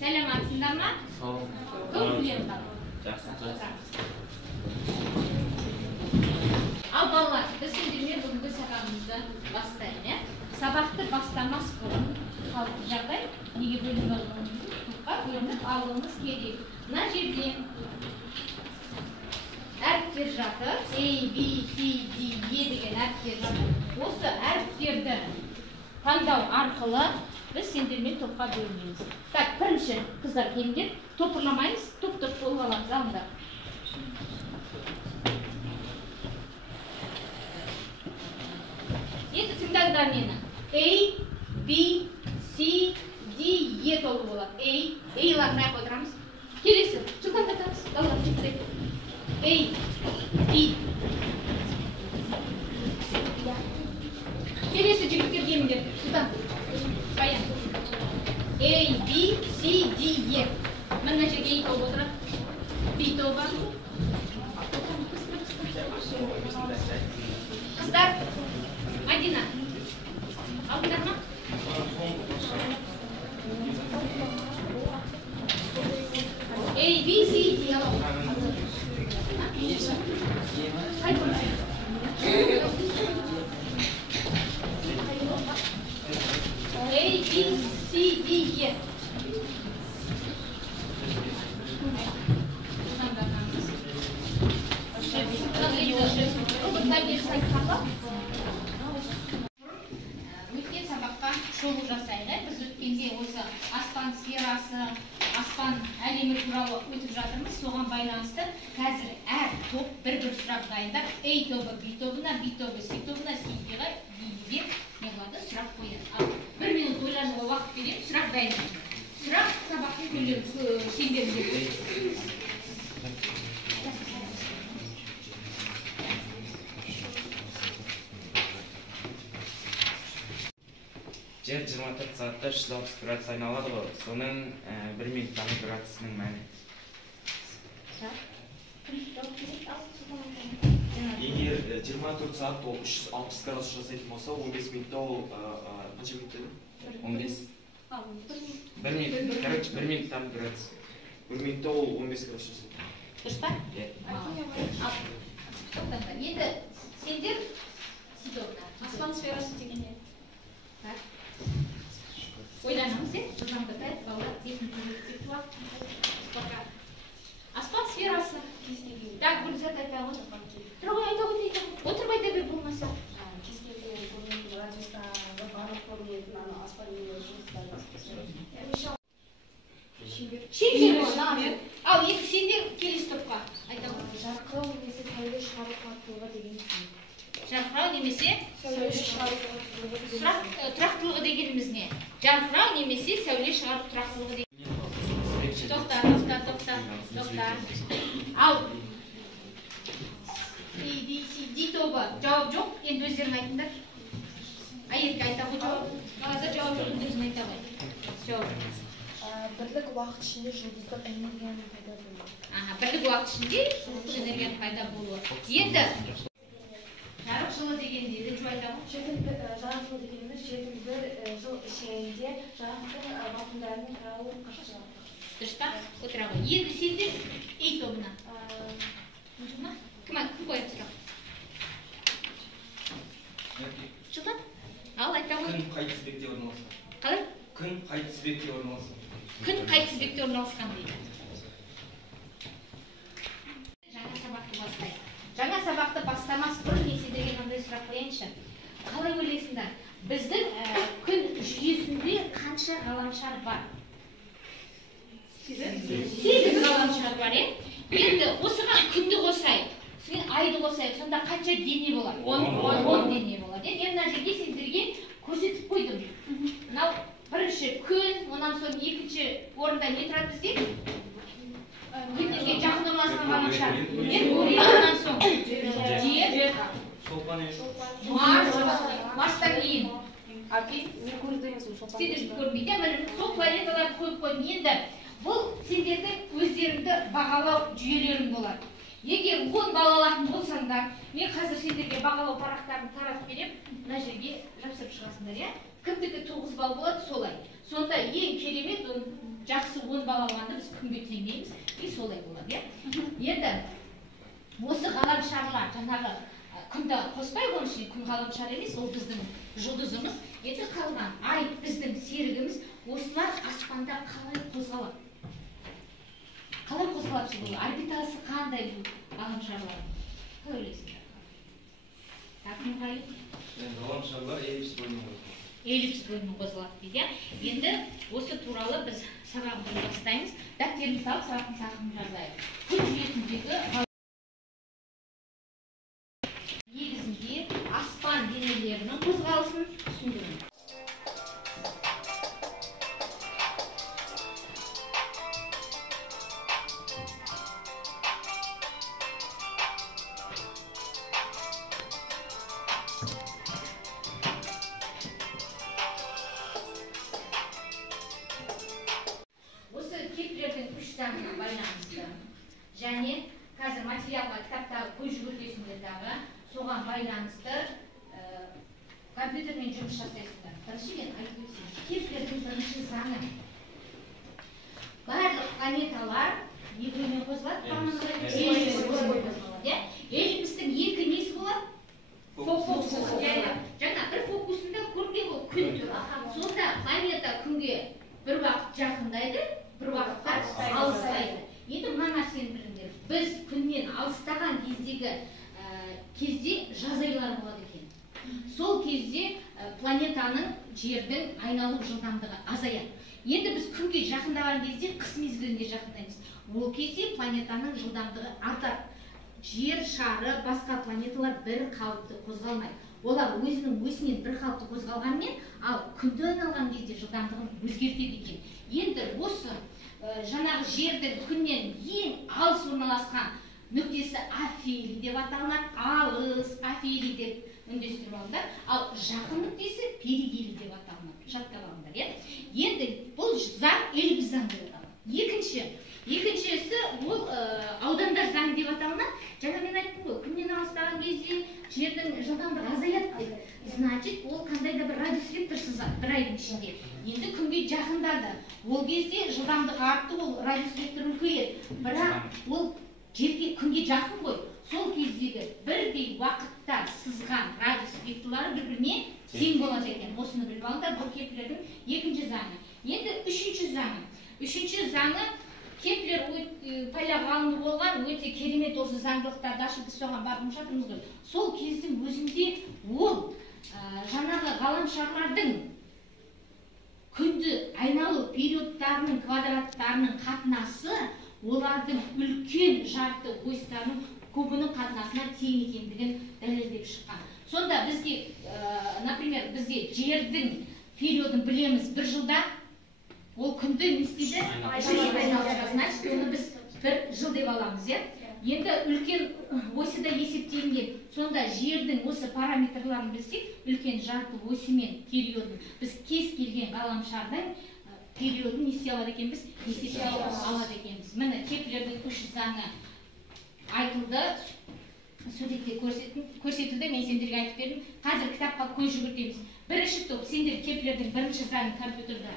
Сәлематсыңдар ма? Көп білемін. Ал балалар, біз сендермен бүгінгі сабағымызды бастайық. Сабақты бастамас бұрын қалыпты жағдай неге бөлініп алуымыз керек. Мына жерде әріптер жатыр. A, B, C, D, E деген әріптер жатыр. Осы әріптерді таңдау арқылы біз сендермен топқа бөлінеміз. Так, бірінші қыздар келіңдер, топырламаймыз, топ-топ болып аламыз, алыңдар. Енді тыңдаңдар мені. A, B, C, D, E тобы болады. A-ларын аяқ отырамыз. Келесі, жылдамдатамыз. Далдар, жетірек. A, B. Келесі жігіттер келіңдер. Жылдам. Баян. A, B, C, D, E. Мына жерге A тобы отырады. B тобы. Қыздар, Мадина. Алдыңдар ма? A, B, C, D, алау. A, B, C, D, E. Өткен сабаққа шолу жасайық. Біз өткенде осы аспан сферасы, аспан әлемі туралы өтіп жатырмыз. Соған байланысты қазір әр топ бір-бір сұрақ дайындап, A тобы B тобына, B тобы C тобына, C-ге не қылады, сұрақ қояды. 1 минут ойлануға уақыт беремін, сұрақ дайындайды. Сұрақ сабақтың шеңберінде. Жер 24 сағатта 360 градус айналады ғой. Соның 1 минуттағы градусының мәні. Егер 24 сағат ол 360 градус жасайтын болса, 15 минутта ол қанша минут деді? 15. 1 минут, короче, 1 минуттағы градус. 1 минутта ол 15 градус жасайды. Дұрыс па? Енді сендер аспан сферасы деген не? ойланамыз, жылдамдатайық, балалар, аспан сферасы. Так, Гүлзат айта ғой. Тұрғай айта ғой, отырып айта бер болмаса. Кез келген көрінетін радиуста барлық көрінетін аспан шеңбер. Ал енді сендер келесі топқа айта ғой. жарқырау немесе сәуле шығару қуаттылығы деген Жарқырау немесе сәуле шығару қуаттылығы тұрақтылығы дегеніміз не? Жарқырау немесе сәуле шығару тұрақтылығы деген. Тоқта. Ал D тобы жауап жоқ, енді өздерің айтыңдар. Әйелге айта ғой жауап. Балада жауап жоқ, өздерің айта ғой. бірлік уақыт ішінде жұлдыздық энергияның пайда болуы. Бірлік уақыт ішінде жұлдыздық энергияның пайда болуы. Енді жарық жылы деген деді, жау айта ғой. Жарық жылы дегеніміз жердің бір жыл ішінде жарықтың вакуумдарының таралу қашықтығы. Дұрыс па? Отыра ғой. Енді сендер A тобына. Кім қояды сұрақ? Жылдам? Ал айта ғой. Күн қай тізбекте орналасқан? Қалай? Күн қай тізбекте орналасқан? Күн қай тізбекте орналасқан дейді. Жаңа сабақты бастайық. Жаңа сабақты бастамас бұрын мен сендерге қандай сұрақ қояйыншы. Қалай ойлайсыңдар? Біздің күн жүйесінде қанша ғаламшар бар? 8 ғаламшар бар, енді осыған күнді қосайық, айды қосайық, сонда қанша дене болады? 10 дене болады. Мен мына жерге сендерге көрсетіп қойдым. Мынау бірінші күн, онан соң екінші орында не тұрады бізде? Күндерге жақын орналасқан ғаламшар. Онан соң жер, Марстан кейін. Не көрдіңіз ол Сендер көрмейді, сол планеталарды қойып қойдым. Енді бұл сендердің өздеріңді бағалау жүйелерің болады. Егер 10 балалатын болсаңдар, мен қазір сендерге бағалау парақтарын таратып берем, мына жерге жапсырып шығасыңдар, Кімдікі 9 балл болады солай. Сонда ең керемет жақсы 10 балл алғанда біз күнге теңейміз, и солай болады, Енді осы ғаламшарлар жаңағы күнді қоспай, оның ішінде күн ғаламшар емес, ол біздің жұлдызымыз. Енді қалған ай біздің серігіміз, осылар аспанда қалай қозғалады? Қалай қозғалады бұл? Орбитасы қандай бұл ғаламшарлар? Қалай ойлайсыңдар? Ғаламшарлар эллипс бойымен қозғалады дейді. Енді осы туралы біз сабағымызды бастаймыз. Дәптерімізді алып сабақтың тақырыбын жазайық. Күн жүйесіндегі негізінде аспан денелерінің қозғалысын түсіндіріңіз. Және қазір материалға кітаптағы көз жүгіртесіндердағы соған байланысты компьютермен жұмыс жасайсыңдар. Біріншіден айтып өтсем, Кеплердің бірінші заңы. Барлық планеталар екімен қозғалады, эллипстің екі несі болады? Фокусы. Жаңа бір фокусында көрген ол күн. Сонда планета күнге бір уақыт жақындайды, бір уақытта алыстайды. Енді мына нәрсені біліңдер. Біз күннен алыстаған кезде жаз айлары болады екен. Сол кезде планетаның жердің айналу жылдамдығы азаяды. Енді біз күнге жақындаған кезде қыс мезгілінде жақындаймыз. Ол кезде планетаның жылдамдығы артады. Жер шары, басқа планеталар бір қалыпты қозғалмайды. Олар өзінің өсінен бір қалыпты қозғалғанмен, ал күнді айналған кезде жылдамдығын өзгертеді екен. Енді осы жаңағы жердің күннен ең алыс орналасқан нүктесі афелий деп аталынады, алыс афелий деп үндестіріп алыңдар, ал жақын нүктесі перигелий деп аталынады. Жаттап алыңдар, Енді бұл заң эллипс заң деп аталынады. Екіншісі ол аудандар заңы деп аталынады. Жаңа мен айттым ғой, күннен алыстаған кезде жердің жылдамдығы азаяды деді. Значит, ол қандай да бір радиус вектор сызады бір айдың ішінде. Енді күнге жақындады. Ол кезде жылдамдығы артты, ол радиус вектор үлкейеді. Бірақ ол жерге күнге жақын ғой. Сол кездегі бірдей уақытта сызған радиус векторлары бір-біріне тең болады екен. Осыны біліп алыңдар, бұл Кеплердің екінші заңы. Енді үшінші заңы. Үшінші заңы Кеплер поля ғалымы болған, өте керемет осы заңдылықтарды ашып, біз соған барып жатырмыз ғой. Сол кездің өзінде ол жаңағы ғаламшарлардың күнді айналу периодтарының квадраттарының қатынасы олардың үлкен жарты осьтарының көбінің қатынасына тең екендігін дәлелдеп шыққан. Сонда бізге, например, бізде жердің периодын білеміз бір жылда, ол күнді не істейді? Значит, оны біз бір жыл деп аламыз, Енді үлкен осыда есептелінген. Сонда жердің осы параметрларын білсек, үлкен жарты осі мен периодын біз кез келген ғаламшардың периодын не істей алады екенбіз? Есептей алады екенбіз. Міне Кеплердің үш заңы айтылды, суретте көрсетілді, мен сендерге айтып бердім. Қазір кітапқа көз жүгіртеміз. Бірінші топ, сендер Кеплердің бірінші заңын компьютерда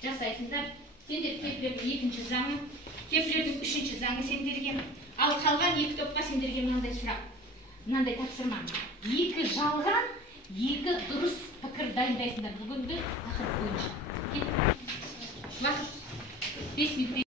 жасайсыңдар. Сендер Кеплердің екінші заңы, Кеплердің үшінші заңы сендерге. Ал қалған екі топқа сендерге мынандай сұрақ, мынандай тапсырма. Екі жалған, екі дұрыс пікір дайындайсыңдар бүгінгі тақырып бойынша. Уақыт 5 минут.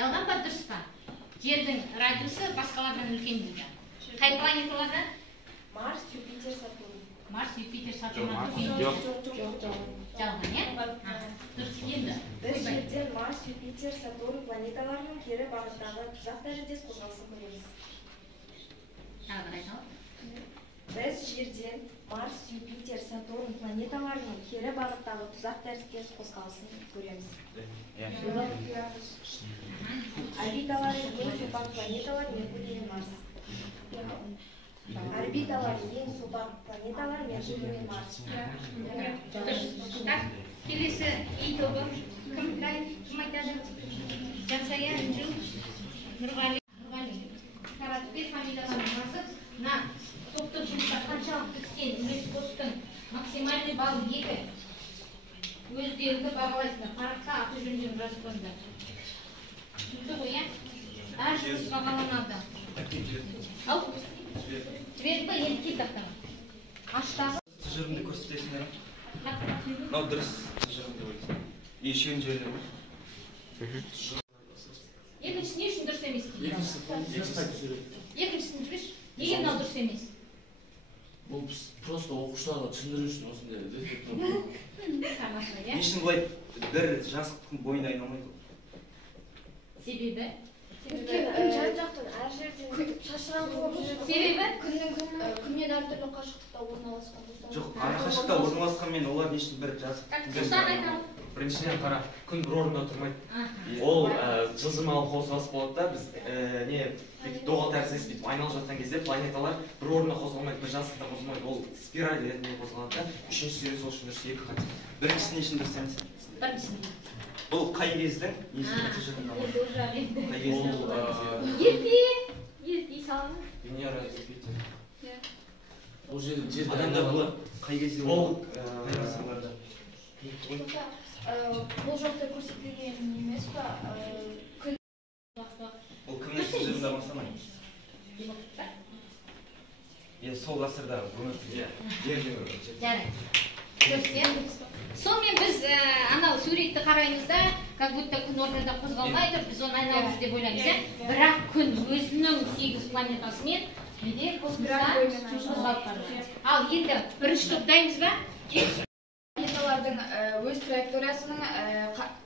Жалған ба, дұрыс па? Жердің радиусы басқалардан үлкен дейді. Қай планеталардан? Марс, Юпитер, Сатурн. Марс, Юпитер, Сатурн. Жалған, Дұрыс енді. Біз жерден Марс, Юпитер, Сатурн планеталарының кері бағыттағы тұзақ дәрежес қозғалысын көреміз. Тағы бір айталық. Біз жерден Марс, Юпитер, Сатурн планеталарының кері бағыттағы тұзақ тәртіпкес қозғалысын көреміз. Орбиталары ең сопақ планеталар Меркурий мен Марс. Орбиталары ең сопақ планеталар Меркурий мен Марс. Келесі үй тобы кім айтады? Жансая, Інжу, Нұрғали, Қаратбек фамилияларын жазып, мына топтық жұмыста қаншалықты сен үлес қостың, максимальный балл 2. Өздеріңді бағалайсыңдар, параққа аты жөндерін жазып қойыңдар. Түсінді ғой, иә? Әр жұмыс бағаланады. Ал, жіберді ба, енді кел тақтаға. Аштағы. Тұжырымды көрсетесіңдер. Мынау дұрыс тұжырымды ойлайсың. Екіншісін жіберді ме? Екіншісі не үшін дұрыс емес дейді? Екіншісін жіберші. Неге мынау дұрыс емес? Бұл просто оқушыларға түсіндіру үшін осындай Тамаша, иә? Не үшін бұлай бір жазықтың бойында айналмайды? Себебі? Жан-жақтан әр жерден шашыран болып жүреді. Себебі? Күннен әртүрлі қашықтықта орналасқан. Жоқ, қашықта орналасқанмен олар не үшін бір жазық? Біріншіден қара, күн бір орында тұрмайды. Ол жылжымалы қозғалыс болады да, біз доғал тәрізді еспейді. Айналып жатқан кезде планеталар бір орында қозғалмайды, бір жазықта қозғалмайды. Ол спираль ретінде қозғалады да. Үшінші сөйлес сол үшін дұрыс екі қате. Біріншісі не үшін дұрыс емес? Біріншісі. Бұл қай кездің? Қай Ерте саланы. Венера, Юпитер. Бұл жерде адамда бұл қай кезде ол Бұл жоқта көрсетілген емес па? Ол кімнің тұжырымда бастамайды? Сол ғасырда өмір Сонымен біз анау суретті қараймыз да, как будто күн ортада қозғалмайды, біз оны айналып деп ойлаймыз, иә? Бірақ күн өзінің 8 планетасымен неде космоста қозғалып барады. Ал енді бірінші топ дайынбыз ба? Планеталардың өз траекториясының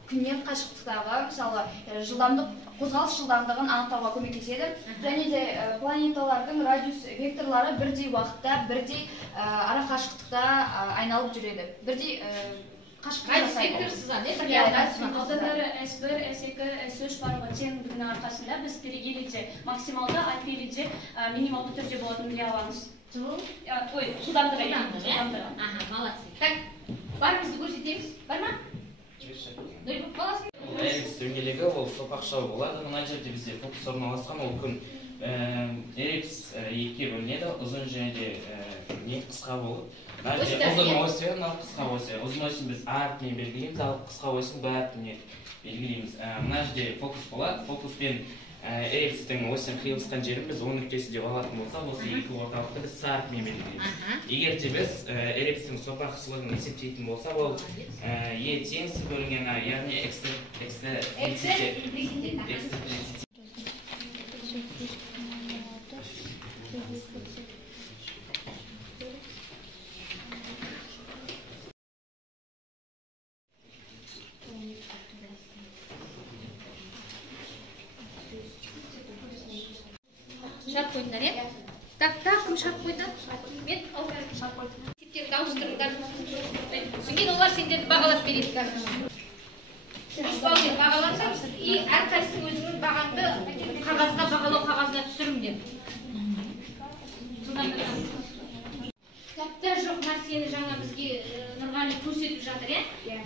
күннен қашықтықтағы, мысалы, қозғалыс жылдамдығын анықтауға көмектеседі. Және де планеталардың радиус векторлары бірдей уақытта, бірдей ара қашықтықта айналып жүреді. Бірдей қашықтық жасайды. Одан бері S1, S2, S3 барлығы теңдігінің арқасында біз перигелиде максималды, а периде минималды түрде болатын біле аламыз. Жылдамдығы. Аха, молодцы. Так, барымызды көрсетеміз. Бар ма? Баласын? Эллипс дөңгелегі ол сопақшалы болады. Мына жерде бізде фокус орналасқан ол күн. Эллипс екіге бөлінеді, ұзын және де қысқа болып. Ұзын осі, мынау қысқа осі. Ұзын осін біз А әрпімен белгілейміз, ал қысқа осін Б әрпімен белгілейміз. Мына жерде фокус болады. Фокуспен эллипстің осыдан қиылысқан жерін біз 10 нүктесі деп алатын болсақ, осы екі орталықты біз С әрпімен белгілейміз. Егер де біз эллипстің сопақшылығын есептейтін болсақ, ол Е теңсі бөлінген А, яғни Шарт қойдыңдар, е? Так, кім шарт қойды? Мен шарт қойдым. Типтерді ауыстырыңдар. Соңген олар сендерді бағалап береді. Үш балмен бағаланса, әрқайсың өзіңнің бағаңды қағазға бағалау қағазына түсіріңдер. Кітапта жоқ нәрсені жаңа бізге Нұрғали көрсетіп жатыр, е?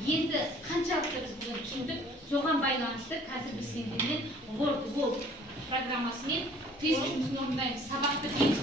Енді қаншалықты біз бұны түсіндік, соған байланысты қазір біз сендермен Word программасымен тест жұмысын орындаймыз, сабақты дейміз.